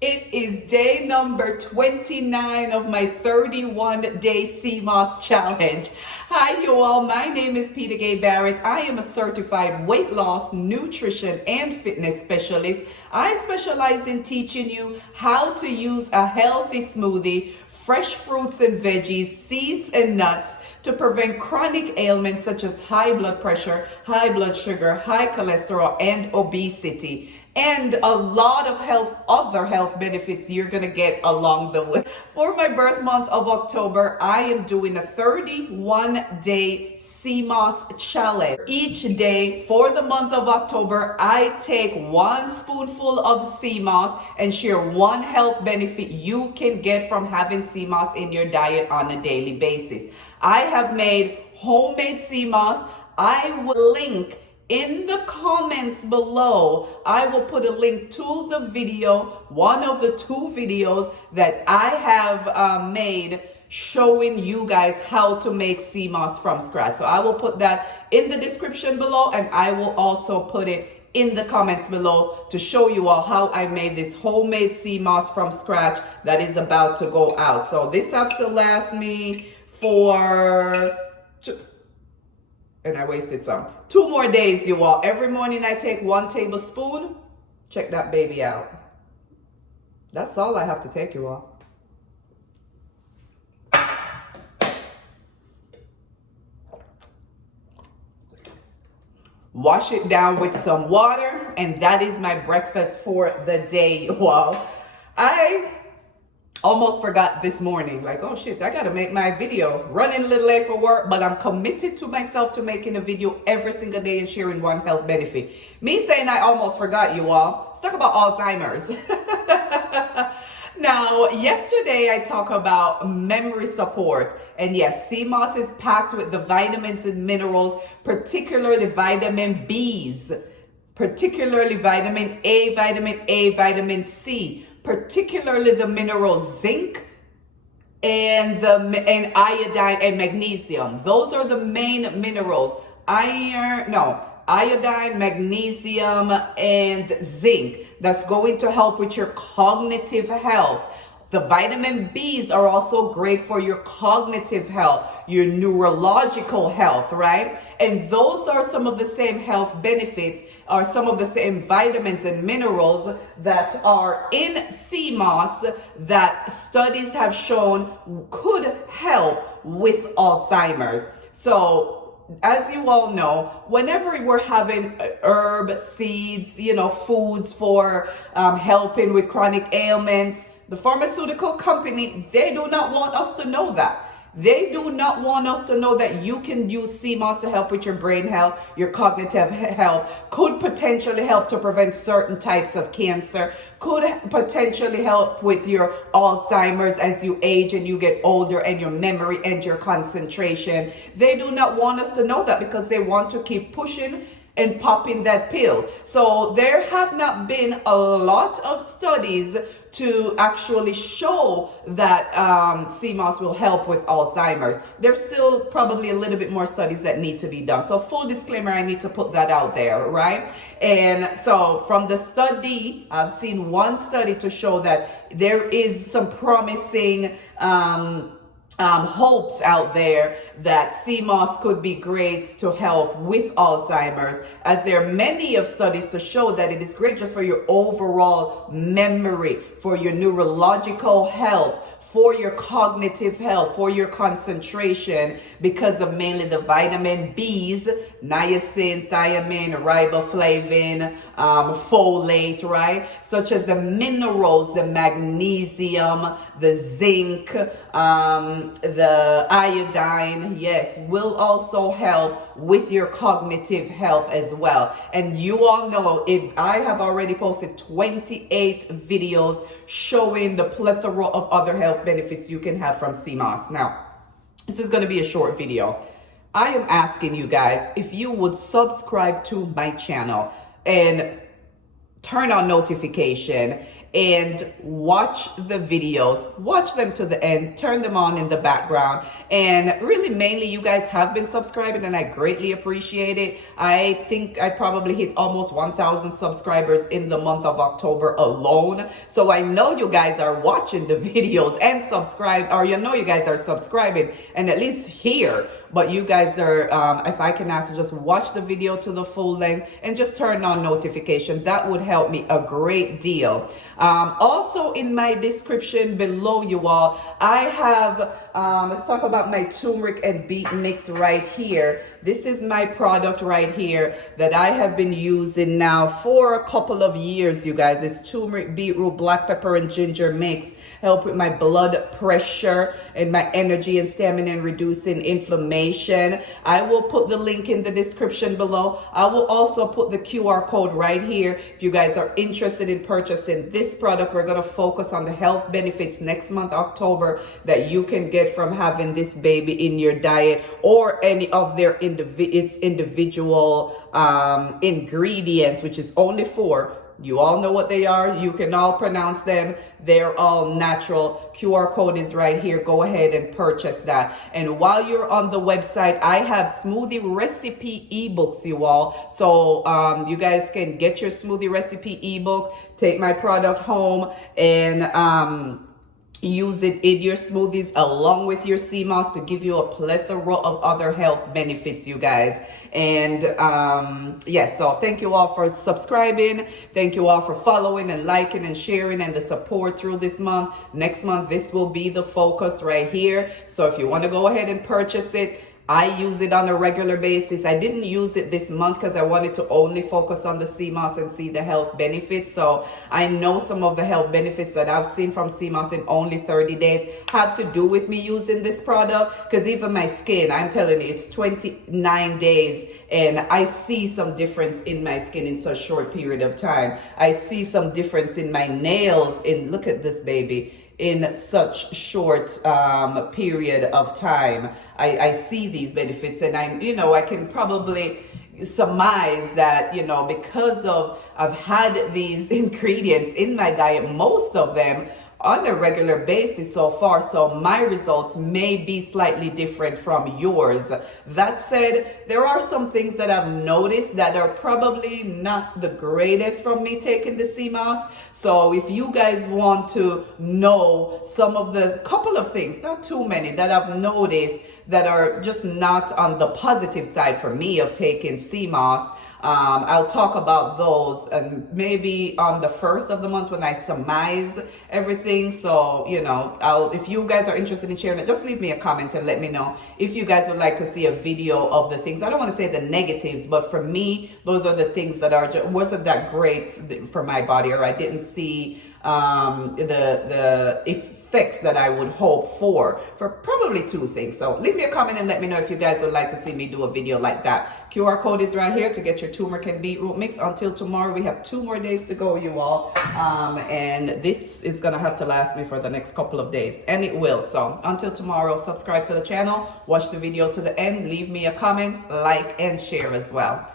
It is day number 29 of my 31-day Seamoss challenge. Hi, you all. My name is Peter Gay Barrett. I am a certified weight loss, nutrition, and fitness specialist. I specialize in teaching you how to use a healthy smoothie, fresh fruits and veggies, seeds and nuts to prevent chronic ailments such as high blood pressure, high blood sugar, high cholesterol, and obesity. And a lot of other health benefits you're gonna get along the way. For my birth month of October, I am doing a 31-day Seamoss challenge. Each day for the month of October, I take one spoonful of Seamoss and share one health benefit you can get from having Seamoss in your diet on a daily basis. I have made homemade Seamoss. I will link in the comments below. I will put a link to the video, one of the two videos that I have made showing you guys how to make Seamoss from scratch. So I will put that in the description below, and I will also put it in the comments below to show you all how I made this homemade Seamoss from scratch that is about to go out. So this has to last me for and I wasted some. 2 more days, you all. Every morning I take 1 tablespoon. Check that baby out. That's all I have to take, you all. Wash it down with some water, and that is my breakfast for the day, you all. I almost forgot this morning, like, oh shit, I gotta make my video. Running a little late for work, but I'm committed to myself to making a video every single day and sharing one health benefit. Me saying I almost forgot, you all. Let's talk about Alzheimer's. Now, yesterday I talked about memory support. And yes, Seamoss is packed with the vitamins and minerals, particularly vitamin Bs, particularly vitamin A, vitamin C, particularly the minerals zinc and iodine and magnesium. Those are the main minerals. Iodine, magnesium, and zinc. That's going to help with your cognitive health. The vitamin Bs are also great for your cognitive health, your neurological health, right? And those are some of the same health benefits, are some of the same vitamins and minerals that are in Seamoss that studies have shown could help with Alzheimer's. So, as you all know, whenever we're having herb, seeds, foods for helping with chronic ailments, the pharmaceutical company, they do not want us to know that. They do not want us to know that you can use Seamoss to help with your brain health, your cognitive health, could potentially help to prevent certain types of cancer, could potentially help with your Alzheimer's as you age and you get older, and your memory and your concentration. They do not want us to know that because they want to keep pushing and popping that pill. So there have not been a lot of studies to actually show that Seamoss will help with Alzheimer's. There's still probably a little bit more studies that need to be done. So full disclaimer, I need to put that out there, right? And so from the study, I've seen one study to show that there is some promising hopes out there that Seamoss could be great to help with Alzheimer's, as there are many of studies to show that it is great just for your overall memory, for your neurological health, for your cognitive health, for your concentration, because of mainly the vitamin Bs, niacin, thiamine, riboflavin, folate, right? Such as the minerals, the magnesium, the zinc, the iodine, yes, will also help with your cognitive health as well. And you all know, I have already posted 28 videos showing the plethora of other health benefits you can have from Seamoss. Now, this is going to be a short video. I am asking you guys if you would subscribe to my channel and turn on notification and watch the videos. Watch them to the end, turn them on in the background. And really, mainly, you guys have been subscribing, and I greatly appreciate it. I think I probably hit almost 1,000 subscribers in the month of October alone. So I know you guys are watching the videos and subscribe, or you know you guys are subscribing and at least here. But you guys are, if I can ask, just watch the video to the full length and just turn on notification. That would help me a great deal. Also in my description below, you all, I have, let's talk about my turmeric and beet mix right here. This is my product right here that I have been using now for a couple of years, you guys. It's turmeric, beetroot, black pepper, and ginger mix. Help with my blood pressure and my energy and stamina and reducing inflammation. I will put the link in the description below. I will also put the QR code right here. If you guys are interested in purchasing this product, we're going to focus on the health benefits next month, October, that you can get from having this baby in your diet or any of their individual ingredients, which is only 4. You all know what they are. You can all pronounce them. They're all natural. QR code is right here. Go ahead and purchase that. And while you're on the website, I have smoothie recipe ebooks, you all. So you guys can get your smoothie recipe ebook, take my product home, and use it in your smoothies along with your Seamoss to give you a plethora of other health benefits, you guys. And yes, so thank you all for subscribing. Thank you all for following and liking and sharing and the support through this month. Next month, this will be the focus right here. So if you want to go ahead and purchase it, I use it on a regular basis. I didn't use it this month because I wanted to only focus on the Seamoss and see the health benefits. So I know some of the health benefits that I've seen from Seamoss in only 30 days have to do with me using this product. Because even my skin, I'm telling you, it's 29 days and I see some difference in my skin in such a short period of time. I see some difference in my nails. Look at this baby. In such short period of time, I see these benefits, and I can probably surmise that, because I've had these ingredients in my diet, most of them on a regular basis so far, so my results may be slightly different from yours. That said, there are some things that I've noticed that are probably not the greatest from me taking the Seamoss. So if you guys want to know some of the couple of things, not too many, that I've noticed that are just not on the positive side for me of taking Seamoss, I'll talk about those and maybe on the 1st of the month when I surmise everything. So, if you guys are interested in sharing it, just leave me a comment and let me know if you guys would like to see a video of the things. I don't want to say the negatives, but for me, those are the things that wasn't that great for my body, or I didn't see the effects that I would hope for probably 2 things. So leave me a comment and let me know if you guys would like to see me do a video like that. QR code is right here to get your turmeric and beetroot mix. Until tomorrow, we have 2 more days to go, you all. And this is gonna have to last me for the next couple of days, and it will. So until tomorrow, subscribe to the channel, watch the video to the end, leave me a comment, like, and share as well.